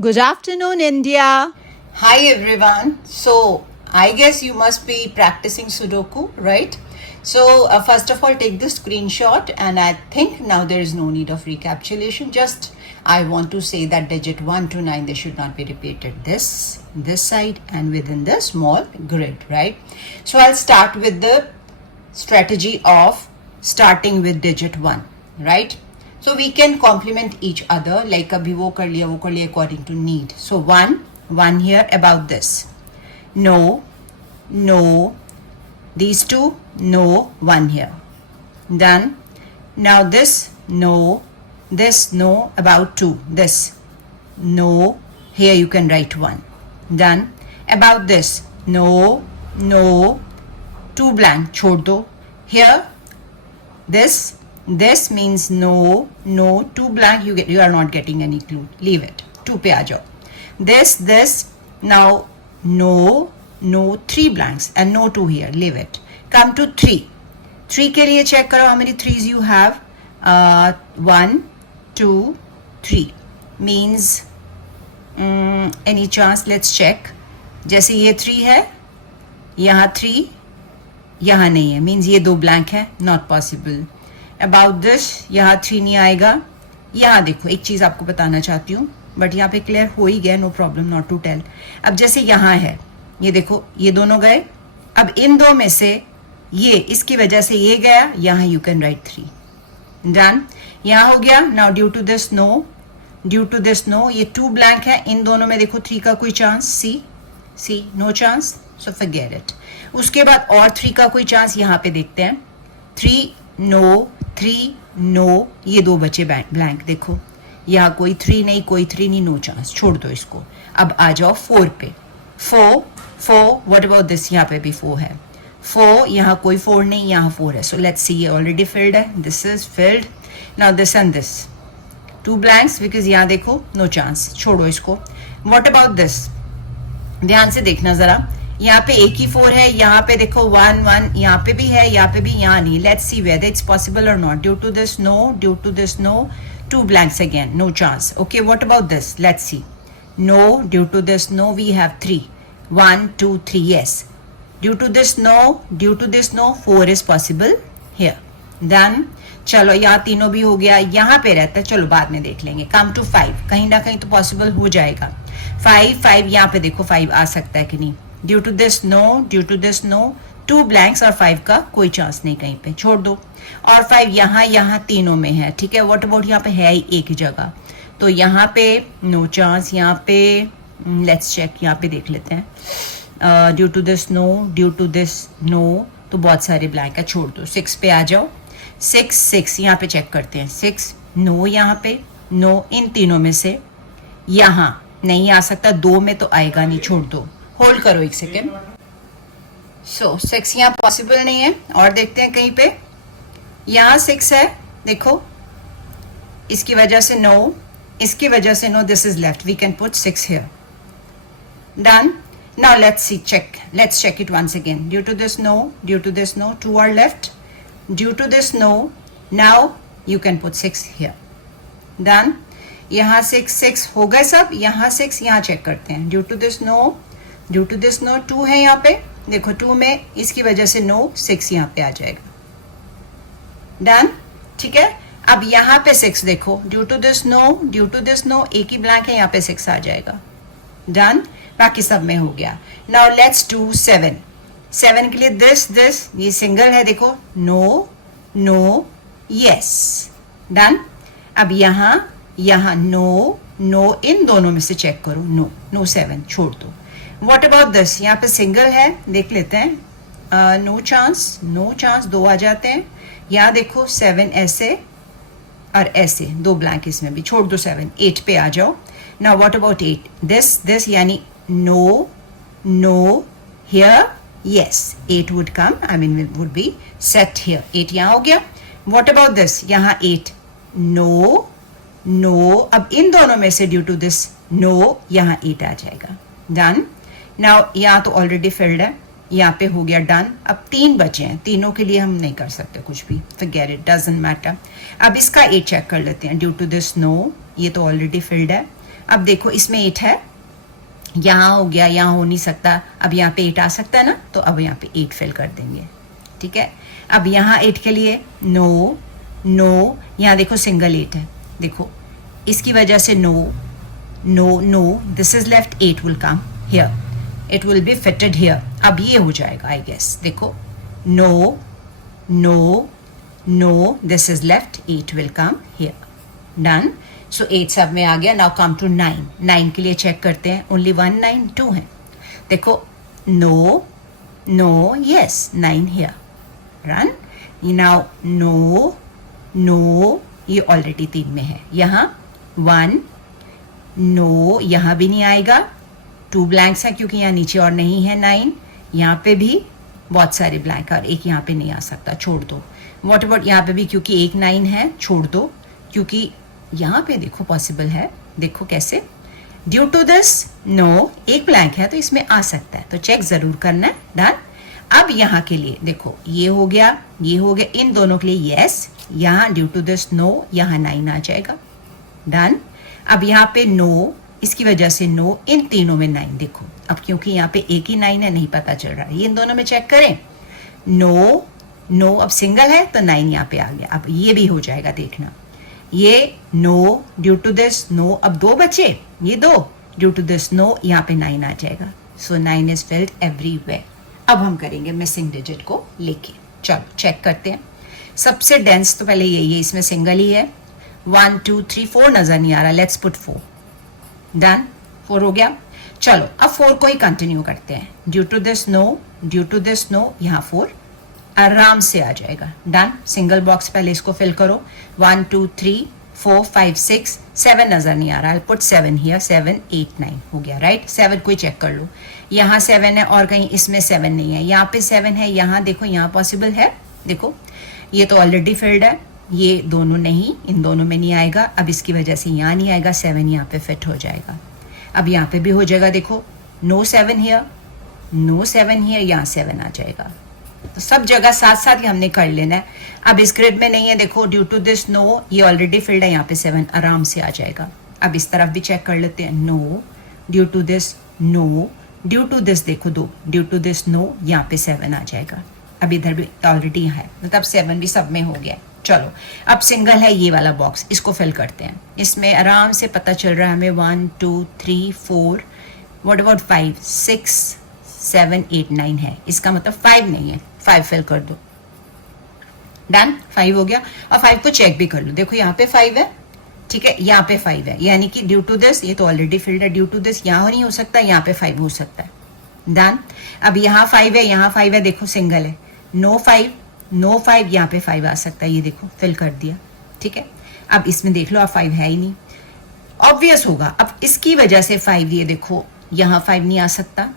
Good afternoon, India. Hi everyone. So I guess you must be practicing Sudoku, right? So first of all, take the screenshot, and I think now there is no need of recapitulation. Just I want to say that digit 1 to 9 they should not be repeated. This side and within the small grid, right? So I'll start with the strategy of starting with digit 1, right? So we can complement each other, like abhi wo kar liya according to need. So one here about this. No, no, these two, no, one here. Done. Now this, no, about two, this, no, here you can write one. Done. About this, no, no, two blank, chhod do. Here, this means no, two blank, you are not getting any clue. Leave it. Two pe aa jao. This, now no, three blanks and no two here. Leave it. Come to three. Three के लिए check करो how many threes you have. 1, 2, 3 means any chance? Let's check. जैसे ये 3 है, यहाँ 3, यहाँ नहीं है, मीन्स ये दो ब्लैंक है, नॉट पॉसिबल. अबाउट दिस, यहाँ 3 नहीं आएगा. यहाँ देखो, एक चीज़ आपको बताना चाहती हूँ, बट यहाँ पे क्लियर हो ही गया, no problem not to tell. अब जैसे यहाँ है, ये देखो, ये दोनों गए. अब इन दो में से ये, इसकी वजह से ये गया, यहाँ यू कैन राइट 3. डन. यहाँ हो गया. Now due to this no, ये 2 ब्लैंक है, इन दोनों में देखो 3 का कोई chance. See no chance, so forget it. उसके बाद और 3 का कोई चांस, यहाँ पे देखते हैं. 3 नो, ये दो बचे ब्लैंक. देखो यहाँ कोई 3 नहीं, नो चांस, छोड़ दो इसको. अब आ जाओ 4 पे. 4 व्हाट अबाउट दिस, यहाँ पे भी 4 है. 4, यहाँ कोई 4 नहीं, यहाँ 4 है. सो लेट्स सी, ये ऑलरेडी फिल्ड है, this is filled. Now this and this, 2 blanks, because यहाँ देखो नो चांस, छोड़ो इसको. व्हाट अबाउट दिस, ध्यान से देखना जरा. यहाँ पे एक ही 4 है, यहाँ पे देखो 1, यहाँ पे भी है, यहाँ पे भी, यहाँ नहीं. Let's see whether it's possible or not. Due to this no, 2 blanks again, no chance. Okay, what about this? Let's see. No, due to this no, we have 3. 1, 2, 3, yes. Due to this no, 4 is possible here. Done. चलो, यहाँ तीनों भी हो गया, यहाँ पे रहता है, चलो बाद में देख लेंगे. Come to 5, कहीं ना कहीं तो पॉसिबल हो जाएगा. 5, यहाँ पे देखो 5 आ सकता है कि नहीं. Due to this no, 2 blanks और 5 का कोई चांस नहीं, कहीं पे छोड़ दो. और 5 यहाँ तीनों में है, ठीक है. व्हाट अबाउट, यहाँ पे है ही एक जगह, तो यहाँ पे नो चांस. यहाँ पे लेट्स चेक, यहाँ पे देख लेते हैं. ड्यू टू दिस नो, तो बहुत सारे ब्लैंक है, छोड़ दो. 6 पे आ जाओ. 6 यहाँ पे चेक करते हैं. 6 नो, यहाँ पे नो, इन तीनों में से यहाँ नहीं आ सकता, 2 में तो आएगा नहीं, छोड़ दो. होल्ड करो एक सेकेंड. सो 6 यहाँ पॉसिबल नहीं है. और देखते हैं कहीं पे, यहाँ 6 है, देखो इसकी वजह से नो, इसकी वजह से no, this is left, we can put 6 here. Done. Now let's check it once again. Due to this no, 2 are left. Due to this no, now you can put 6 here. Done. यहाँ 6 हो गए सब. यहाँ 6, यहाँ check करते हैं. Due to this no 2 है यहाँ पे, देखो 2 में, इसकी वजह से नो, 6 यहाँ पे आ जाएगा. डन. ठीक है. अब यहाँ पे 6 देखो, ड्यू टू दिस नो, एक ही ब्लैंक है, यहाँ पे 6 आ जाएगा. डन. बाकी सब में हो गया. नाउ लेट्स डू 7 के लिए दिस, ये सिंगल है, देखो नो, यस. डन. अब यहाँ नो, इन दोनों में से चेक करो. नो 7, छोड़ दो. व्हाट अबाउट दिस, यहाँ पे सिंगल है, देख लेते हैं. नो चांस, 2 आ जाते हैं. यहाँ देखो 7 ऐसे और ऐसे, 2 ब्लैंक इसमें भी, छोड़ दो 7. 8 पे आ जाओ. नाउ व्हाट अबाउट 8, दिस यानी no here, yes, 8 would come, I mean would be set here. 8 यहाँ हो गया. व्हाट अबाउट दिस, यहाँ 8 नो, अब इन दोनों में से ड्यू टू दिस नो, यहाँ 8 आ जाएगा. डन. नाउ यहाँ तो ऑलरेडी फिल्ड है, यहाँ पे हो गया. डन. अब 3 बचे हैं, तीनों के लिए हम नहीं कर सकते कुछ भी, फॉरगेट इट, डजंट मैटर. अब इसका 8 चेक कर लेते हैं. ड्यू टू दिस नो, ये तो ऑलरेडी फिल्ड है. अब देखो इसमें 8 है, यहाँ हो गया, यहाँ हो नहीं सकता, अब यहाँ पे 8 आ सकता है ना, तो अब यहाँ पे 8 फिल कर देंगे, ठीक है। अब यहाँ 8 के लिए नो नो, यहाँ देखो सिंगल 8 है, देखो इसकी वजह से no no no, this is left, 8 will come here, it will be fitted here. अब ये हो जाएगा आई गेस, देखो no no no, this is left, 8 will come here, done. So 8 सब में आ गया। नाउ कम टू 9, 9 के लिए चेक करते हैं, ओनली 1 9 2 है, देखो no no, yes 9 here, run. Now no no, ये ऑलरेडी 3 में है, यहाँ 1 नो, यहाँ भी नहीं आएगा, 2 ब्लैंक्स है क्योंकि यहाँ नीचे और नहीं है 9, यहाँ पे भी बहुत सारे ब्लैंक और एक यहाँ पे नहीं आ सकता, छोड़ दो। वॉट अबाउट यहाँ पे भी, क्योंकि एक 9 है, छोड़ दो, क्योंकि यहाँ पे देखो पॉसिबल है, देखो कैसे, ड्यू टू दिस नो, एक ब्लैंक है तो इसमें आ सकता है, तो चेक जरूर करना है, डन। अब यहाँ के लिए देखो ये हो गया, ये हो गया, इन दोनों के लिए यस, यहाँ ड्यू टू दिस नो, यहाँ 9 आ जाएगा, डन। अब यहाँ पे नो, इसकी वजह से नो, इन तीनों में 9, देखो अब क्योंकि यहाँ पे एक ही 9 है, नहीं पता चल रहा है, ये इन दोनों में चेक करें, नो नो, अब सिंगल है तो 9 यहाँ पे आ गया, अब ये भी हो जाएगा, देखना ये no due to this no, अब 2 बचे, ये 2 ड्यू टू दिस नो, यहाँ पे 9 आ जाएगा, सो 9 इज फिल्ड एवरीवेयर। अब हम करेंगे मिसिंग डिजिट को लेके, चलो चेक करते हैं। सबसे डेंस तो पहले यही है, इसमें सिंगल ही है, 1 2 3 4 नजर नहीं आ रहा, लेट्स पुट 4, डन, 4 हो गया। चलो अब 4 को ही कंटिन्यू करते हैं, due to this no, due to this no, यहाँ 4 आराम से आ जाएगा, डन। सिंगल बॉक्स पहले इसको फिल करो, 1 2 3 4 5 6 7 नजर नहीं आ रहा, पुट 7 हियर, 7 8 9 हो गया, राइट। 7 को ही चेक कर लो, यहाँ 7 है और कहीं इसमें 7 नहीं है, यहाँ पे 7 है, यहाँ देखो, यहाँ पॉसिबल है, देखो ये तो ऑलरेडी फिल्ड है, ये दोनों नहीं, इन दोनों में नहीं आएगा, अब इसकी वजह से यहाँ नहीं आएगा, 7 यहाँ पे फिट हो जाएगा। अब यहाँ पे भी हो जाएगा, देखो नो 7 हियर, नो 7 हियर, यहाँ 7 आ जाएगा, तो सब जगह साथ साथ ही हमने कर लेना है। अब इस ग्रिड में नहीं है, देखो ड्यू टू दिस नो, ये ऑलरेडी फिल्ड है, यहाँ पे 7 आराम से आ जाएगा। अब इस तरफ भी चेक कर लेते हैं, no due to this no, due to this देखो 2, ड्यू टू दिस नो, यहाँ पे 7 आ जाएगा। अब इधर भी ऑलरेडी है, मतलब 7 भी सब में हो गया। चलो अब सिंगल है ये वाला बॉक्स, इसको फिल करते हैं, इसमें आराम से पता चल रहा है हमें 1 2 3 4, व्हाट अबाउट 5 6 7 8 9 है, इसका मतलब 5 नहीं है, 5 फिल कर दो, डन, 5 हो गया। और 5 को चेक भी कर लो, देखो यहाँ पे 5 है, ठीक है, यहाँ पे 5 है, यानी कि ड्यू टू दिस, ये तो ऑलरेडी फिल्ड है, ड्यू टू दिस यहाँ नहीं हो सकता, यहाँ पे 5 हो सकता है, डन। अब यहाँ 5 है, यहाँ 5 है, देखो सिंगल है, नो 5 नो 5, यहाँ पे 5 आ सकता है, ये देखो फिल कर दिया, ठीक है। अब इसमें देख लो, अब 5 है ही नहीं, ऑब्वियस होगा, अब इसकी वजह से 5, ये देखो यहाँ 5 नहीं आ सकता,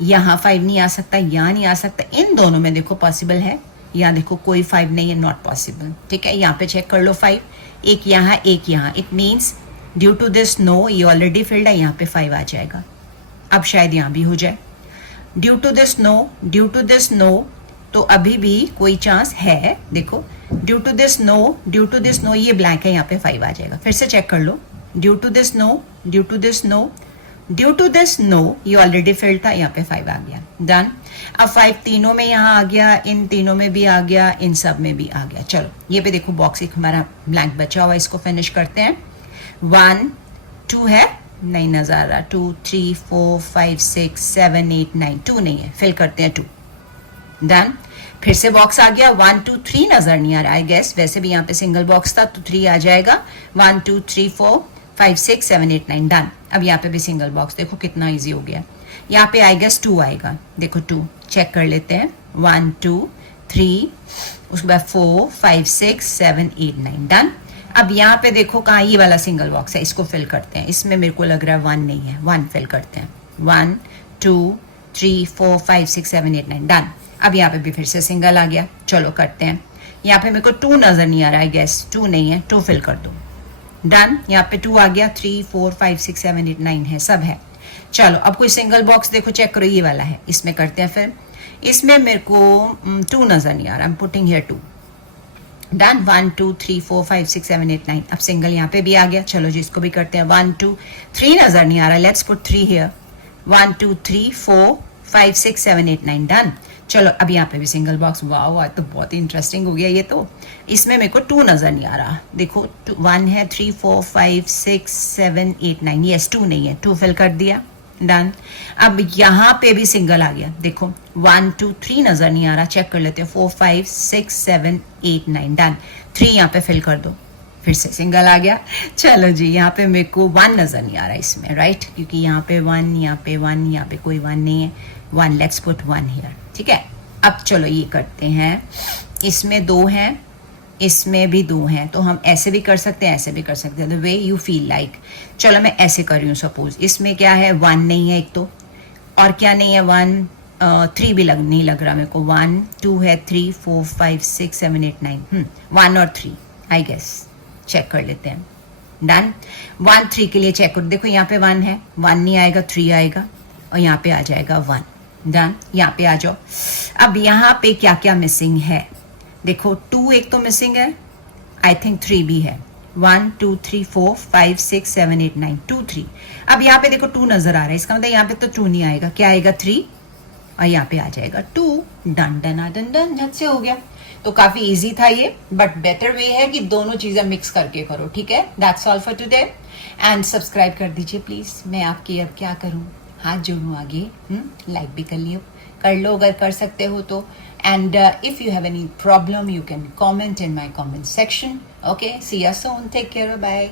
यहाँ 5 नहीं आ सकता, यहाँ नहीं आ सकता, इन दोनों में देखो पॉसिबल है, यहाँ देखो कोई 5 नहीं है, नॉट पॉसिबल, ठीक है। यहाँ पे चेक कर लो 5, एक यहाँ एक यहाँ, it means due to this no, ये ऑलरेडी फिल्ड है, यहाँ पे 5 आ जाएगा। अब शायद यहाँ भी हो जाए, due to this no, due to this no, तो अभी भी कोई चांस है, देखो due to this no, due to this no, ये ब्लैंक है, यहाँ पे 5 आ जाएगा। फिर से चेक कर लो, due to this no, due to this no, due to this no, ये ऑलरेडी फिल्ड था, यहाँ पे 5 आ गया, डन। अब 5 तीनों में यहाँ आ गया, इन तीनों में भी आ गया, इन सब में भी आ गया। चलो ये पे देखो बॉक्स एक हमारा ब्लैंक बचा हुआ, इसको फिनिश करते हैं। 1 2 है, नहीं नजर आ रहा, 2 3 4 5 6 7 8 9, 2 नहीं है, फिल करते हैं 2, डन। फिर से बॉक्स आ गया, 1 2 3 नजर नहीं आ रहा, आई गेस वैसे भी यहाँ पे सिंगल बॉक्स था तो 3 आ जाएगा, 1 2 3 4 5 6 7 8 9, डन। अब यहाँ पे भी सिंगल बॉक्स, देखो कितना इजी हो गया, यहाँ पे आई गेस 2 आएगा, देखो 2 चेक कर लेते हैं, 1 2 3, उसके बाद 4 5 6 7 8 9, डन। अब यहाँ पे देखो कहाँ ये वाला सिंगल बॉक्स है, इसको फिल करते हैं, इसमें मेरे को लग रहा है 1 नहीं है, 1 फिल करते हैं, 1 2 3 4 5 6 7 8 9, डन। अब यहाँ पे भी फिर से सिंगल आ गया, चलो करते हैं। यहाँ पे मेरे को 2 नजर नहीं आ रहा है, गैस 2 नहीं है, 2 फिल कर दो, डन। यहाँ पे 2 आ गया, 3 4 5 6 7 8 9 है, सब है। चलो अब कोई सिंगल बॉक्स देखो, चेक करो, ये वाला है, इसमें करते हैं फिर। इसमें मेरे को 2 नजर नहीं आ रहा, I am putting here 2, done. 1 2 3 4 5 6 7 8 9. अब सिंगल यहाँ पे भी आ गया. चलो जी इसको भी करते हैं. 1 2 3 नजर नहीं आ रहा. Let's put 3 here. 1 2 3 4 5 6 7 8 9. डन. चलो अब यहाँ पे भी सिंगल बॉक्स. वाह आज तो बहुत ही इंटरेस्टिंग हो गया ये तो. इसमें मेरे को 2 नजर नहीं आ रहा. देखो 1 है, 3 4 5 6 7 8 9. यस 2 नहीं है. 2 फिल कर दिया. डन. अब यहाँ पे भी सिंगल आ गया. देखो 1 2 3 नजर नहीं आ रहा. चेक कर लेते हैं. 4 5 6 7 8 9. डन. 3 यहाँ पे फिल कर दो. फिर से सिंगल आ गया. चलो जी यहाँ पे मेरे को 1 नजर नहीं आ रहा इसमें. राइट क्योंकि यहाँ पे 1, यहाँ पे 1, यहाँ पे कोई 1 नहीं है. 1. Let's put 1 here. ठीक है. अब चलो ये करते हैं. इसमें 2 हैं, इसमें भी 2 हैं, तो हम ऐसे भी कर सकते हैं, ऐसे भी कर सकते हैं. The way you feel like. चलो मैं ऐसे कर रही हूँ. सपोज इसमें क्या है, 1 नहीं है एक तो, और क्या नहीं है 1, 3 भी नहीं लग रहा मेरे को. 1 2 है, 3 4 5 6 7 8 9. 1 और 3 आई गेस. चेक कर लेते हैं. डन. 1 3 के लिए चेक करो. देखो यहाँ पे 1 है, 1 नहीं आएगा, 3 आएगा, और यहाँ पे आ जाएगा 1. डन. यहाँ पे आ जाओ. अब यहाँ पे क्या क्या मिसिंग है देखो. 2 एक तो मिसिंग है. आई थिंक 3 भी है. 1 2 3 4 5 6 7 8 9. 2 3. अब यहाँ पे देखो 2 नजर आ रहा है. इसका मतलब यहाँ पे तो 2 नहीं आएगा. क्या आएगा 3, और यहाँ पे आ जाएगा 2. Done done done done. झट से हो गया. तो काफी इजी था ये, बट बेटर वे है कि दोनों चीजें मिक्स करके करो. ठीक है. That's all for today. And subscribe कर दीजिए प्लीज. मैं आपकी अब क्या करूँ, हाथ जोड़ूँ आगे. लाइक भी कर लो अगर कर सकते हो तो. And if you have any problem, you can comment in my comment section. Okay, see you soon. Take care. Bye.